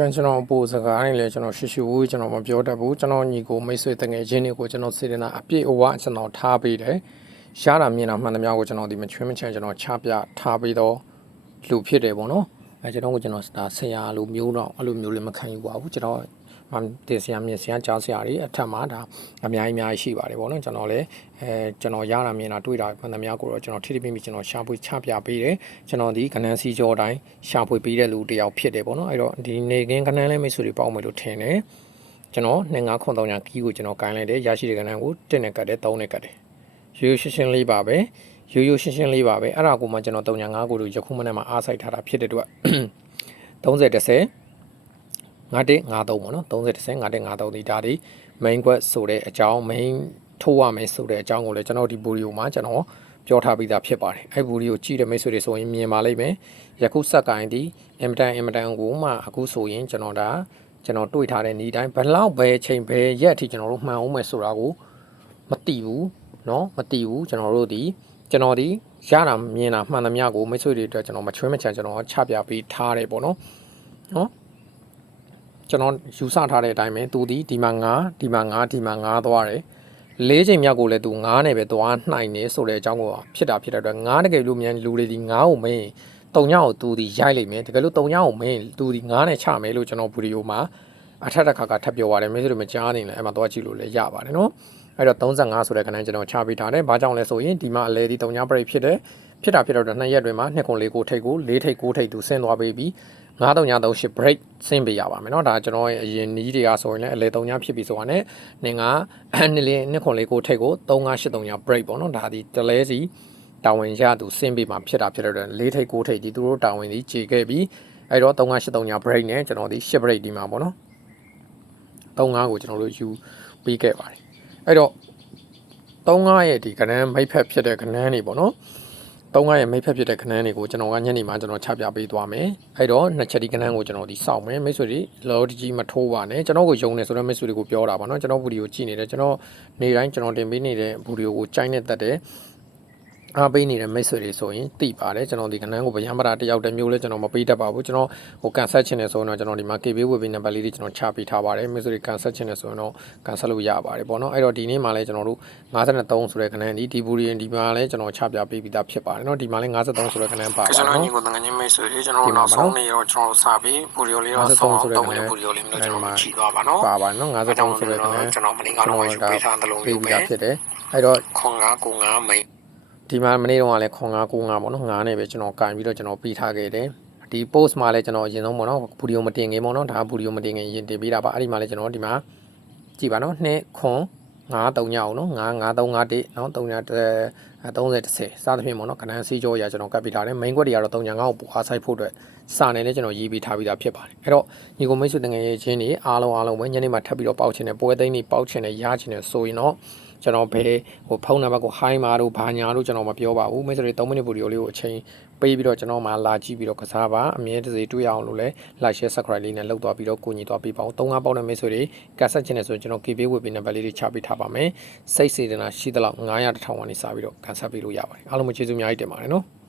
ကျွန်ကျွန်တော်အပိုစကားနဲ့လည်းကျွန်တော်ရှိရှိဝေးကျွန်တော်မပြောတတ်ဘူးကျွန်တော်ညီကိုမိတ်ဆွေတငယ်ချင်းတွေကိုကျွန်တော်စေတနာအပြည့်အဝကျွန်တော်ထားပေးတယ်ရှားတာမြင်တာမှန်သမျှကိုကျွန်တော်ဒီမချွင်းမချမ်းကျွန်တော်ချပြထားပေးတော့လူဖြစ်တယ်ပေါ့နော်အဲကျွန်တော်ကကျွန်တော်ဒါဆရာလိုမျိုးတော့အဲ့လိုမျိုးလည်းမခံယူပါဘူးကျွန်တော်မ တင်ဆရာမြင်ဆရာကြားဆရာတွေအထက်မှာဒါအများကြီးအများကြီးရှိပါတယ်ပေါ့နော်ကျွန်တော်လည်းအဲကျွန်တော်ရတာမြင်တာတွေ့တာမှန်သမျှကိုတော့ကျွန်တော်ထိထိမိမိကျွန်တော်ရှာဖွေချပြပေးတယ်ကျွန်တော်ဒီကနန်းစီကျော်တိုင်းရှာဖွေပေးတဲ့လူတစ်ယောက်ဖြစ်တယ်ပေါ့နော်အဲ့တော့ဒီနေကင်းကနန်းလေးမိတ်ဆွေတွေပေါက်မယ်လို့ထင်တယ်ကျွန်တော်29ခွန်300ကီးကိုကျွန်တော်ကိုင်းလိုက်တယ်ရရှိတဲ့ကနန်းကို1နဲ့ကတ်တယ်3နဲ့ကတ်တယ်ရိုးရိုးရှင်းရှင်းလေးပါပဲရိုးရိုးရှင်းရှင်းလေးပါပဲအဲ့ဒါကိုမှကျွန်တော်305ကိုတို့ယခုမနေ့မှအားစိုက်ထားတာဖြစ်တဲ့အတွက်30 30 5153ပေါ့နော်30 30 5153ဒီဒါဒီ main quest ဆိုတဲ့အကြောင်း main ထိုးရမယ်ဆိုတဲ့အကြောင်းကိုလည်းကျွန်တော်ဒီ video မှာကျွန်တော်ပြောထားပြီးသားဖြစ်ပါတယ်အဲ့ video ကြည့်တဲ့မိတ်ဆွေတွေဆိုရင်မြင်ပါလိမ့်မယ်ယခုစက်ကိုင်းဒီအင်မတန်အင်မတန်ကိုမှအခုဆိုရင်ကျွန်တော်ဒါကျွန်တော်တွေ့ထားတဲ့ဤတိုင်းဘယ်လောက်ပဲချိန်ပဲရက်အထိကျွန်တော်တို့မှန်အောင်မယ်ဆိုတာကိုမသိဘူးเนาะမသိဘူးကျွန်တော်တို့ဒီကျွန်တော်ဒီရတာမြင်တာမှန်သမျှကိုမိတ်ဆွေတွေအတွက်ကျွန်တော်မချွေးမချန်ကျွန်တော်ချပြပေးထားတယ်ပေါ့နော်เนาะ ကျွန်တော်ယူဆထားတဲ့အတိုင်းပဲသူဒီဒီမှာ9ဒီမှာ9ဒီမှာ9သွားတယ်လေးချိန်မြောက်ကိုလည်းသူ9နဲ့ပဲသွားနှိုင်နေဆိုတဲ့အကြောင်းကိုဖြစ်တာဖြစ်တဲ့အတွက်9တကယ်လို့မြန်လူတွေဒီ9ကိုမင်းတုံညောက်ကိုသူဒီရိုက်လိုက်မယ်တကယ်လို့တုံညောက်ကိုမင်းသူဒီ9နဲ့ချမယ်လို့ကျွန်တော်ဗီဒီယိုမှာအထက်တစ်ခါကထပ်ပြောပါတယ်မင်းတို့မကြားနေလဲအဲ့မှာသွားကြည့်လို့လည်းရပါတယ်နော်အဲ့တော့35ဆိုတဲ့ခဏကျွန်တော်ချပေးထားတယ်ဘာကြောင့်လဲဆိုရင်ဒီမှာအလဲဒီတုံညပရိတ်ဖြစ်တယ်ဖြစ်တာဖြစ်တော့နှစ်ရက်တွင်မှာနှစ်ခွန်လေးကိုထိတ်ကိုလေးထိတ်ကိုထိတ်သူဆင်းသွားပေးပြီး 9338 break ဆင်းပေးရပါမယ်เนาะဒါကျွန်တော်ရဲ့အရင်နီးတွေကဆိုရင်လည်းအလဲ3ညဖြစ်ပြီဆိုတာနဲ့နင်ကနှစ်လေးနှစ်ခွန်လေးကိုထိတ်ကို3983ည break ပေါ့เนาะဒါဒီတလဲစီတာဝန်ရသူဆင်းပေးမှာဖြစ်တာဖြစ်တဲ့အတွက်လေးထိတ်ကိုထိတ်ဒီသူတို့တာဝန်ဒီခြေခဲ့ပြီးအဲ့တော့3983ည break နဲ့ကျွန်တော်ဒီ10 break ဒီမှာပေါ့เนาะ35ကိုကျွန်တော်တို့ယူပြီးခဲ့ပါတယ်အဲ့တော့35ရဲ့ဒီကဏ္ဍမိတ်ဖက်ဖြစ်တဲ့ကဏ္ဍနေပေါ့เนาะ သုံးကားရဲ့မိတ်ဖက်ဖြစ်တဲ့ခဏန်းတွေကိုကျွန်တော်ကညနေမှကျွန်တော်ချပြပေးသွားမယ်အဲ့တော့နှစ်ချက်ဒီခဏန်းကိုကျွန်တော်ဒီစောင့်မယ်မိတ်ဆွေတွေလော်ဒီကြီးမထိုးပါနဲ့ကျွန်တော်ကိုယုံနေဆိုတော့မိတ်ဆွေတွေကိုပြောတာပါเนาะကျွန်တော်ဗီဒီယိုကြည့်နေတယ်ကျွန်တော်နေတိုင်းကျွန်တော်တင်ပေးနေတဲ့ဗီဒီယိုကိုကြိုက်နေတတ်တယ် အားပေးနေတဲ့မိတ်ဆွေတွေဆိုရင်သိပါတယ်ကျွန်တော်ဒီကဏ္ဍကိုဗျမ်းပရာတယောက်တည်းမျိုးလဲကျွန်တော်မပေးတတ်ပါဘူးကျွန်တော်ဟိုကန်ဆက်ချင်တယ်ဆိုရင်တော့ကျွန်တော်ဒီမှာ KB ဝေပေးနံပါတ်လေးတွေကျွန်တော်ချပေးထားပါတယ်မိတ်ဆွေတွေကန်ဆက်ချင်တယ်ဆိုရင်တော့ကန်ဆက်လို့ရပါတယ်ပေါ့နော်အဲ့တော့ဒီနေ့မှာလဲကျွန်တော်တို့53ဆိုတဲ့ကဏ္ဍဒီဒီဘူရီဒီမှာလဲကျွန်တော်ချပြပေးပြီးသားဖြစ်ပါတယ်နော်ဒီမှာလဲ53ဆိုတဲ့ကဏ္ဍပါပါနော်ကျွန်တော်ညီကိုငငင်းမိတ်ဆွေတွေကျွန်တော်နောက်ဆုံးနေတော့ကျွန်တော်စပြီးဘူရီလေးတော့ဆုံးဆိုတဲ့ကဏ္ဍဘူရီလေးမျိုးကျွန်တော်ချီသွားပါနော်ပါပါနော်53ဆိုတဲ့ကဏ္ဍကျွန်တော်မင်းကတော့ယူပေးထားသလိုမျိုးပဲဖြစ်တယ်အဲ့တော့ခွန်9ကို9မိတ် ဒီမှာမနေ့တုန်းကလည်းခွန်9ကို9ပေါ့နော်9နဲ့ပဲကျွန်တော်ကင်ပြီးတော့ကျွန်တော်ပြီးထားခဲ့တယ်ဒီ post မှာလည်းကျွန်တော်အရင်ဆုံးပေါ့နော်ဗီဒီယိုမတင်ခင်ပေါ့နော်ဒါဗီဒီယိုမတင်ခင်ရင်တင်ပေးတာပါအဲ့ဒီမှာလည်းကျွန်တော်ဒီမှာကြည့်ပါနော်2ခွန်9 3ညအောင်နော်9 9 3 5 1နော်3ည30 30စသဖြင့်ပေါ့နော်ကဏ္ဍစီကြောရကျွန်တော်ကပ်ပြီးထားတယ် main ကွက်တွေကတော့3ည9ကိုပူအားဆိုင်ဖို့အတွက်စာနယ်လည်းကျွန်တော်ရေးပြီးထားပြီးသားဖြစ်ပါတယ်အဲ့တော့ညီကိုမိတ်ဆွေတငယ်ရဲ့ချင်းတွေအားလုံးအားလုံးပဲညနေမှာထပ်ပြီးတော့ပေါက်ချင်တယ်ပွဲသိမ်းတွေပေါက်ချင်တယ်ရချင်တယ်ဆိုရင်တော့ ကျွန်တော်ဘယ်ဟိုဖုန်းနံပါတ်ကို high မာတို့ဘာညာတို့ကျွန်တော်မပြောပါဘူးမိတ်ဆွေတွေ3မိနစ်ဗီဒီယိုလေးကိုအချိန်ပေးပြီးတော့ကျွန်တော်မှလာကြည့်ပြီးတော့ကစားပါအမြဲတစေတွေ့ရအောင်လို့လဲ like share subscribe လေးနဲ့လုပ်သွားပြီးတော့ကိုညီသွားပေးပါဦး3-5ပေါက်တဲ့မိတ်ဆွေတွေကတ်ဆက်ချင်တယ်ဆိုရင်ကျွန်တော် KB ဝေပေးနံပါတ်လေးတွေချပေးထားပါမယ်စိတ်စေတနာရှိသလောက်900 1000ဝန်းနေစားပြီးတော့ကန်ဆက်ပေးလို့ရပါတယ်အားလုံးကျေးဇူးအများကြီးတင်ပါတယ်နော်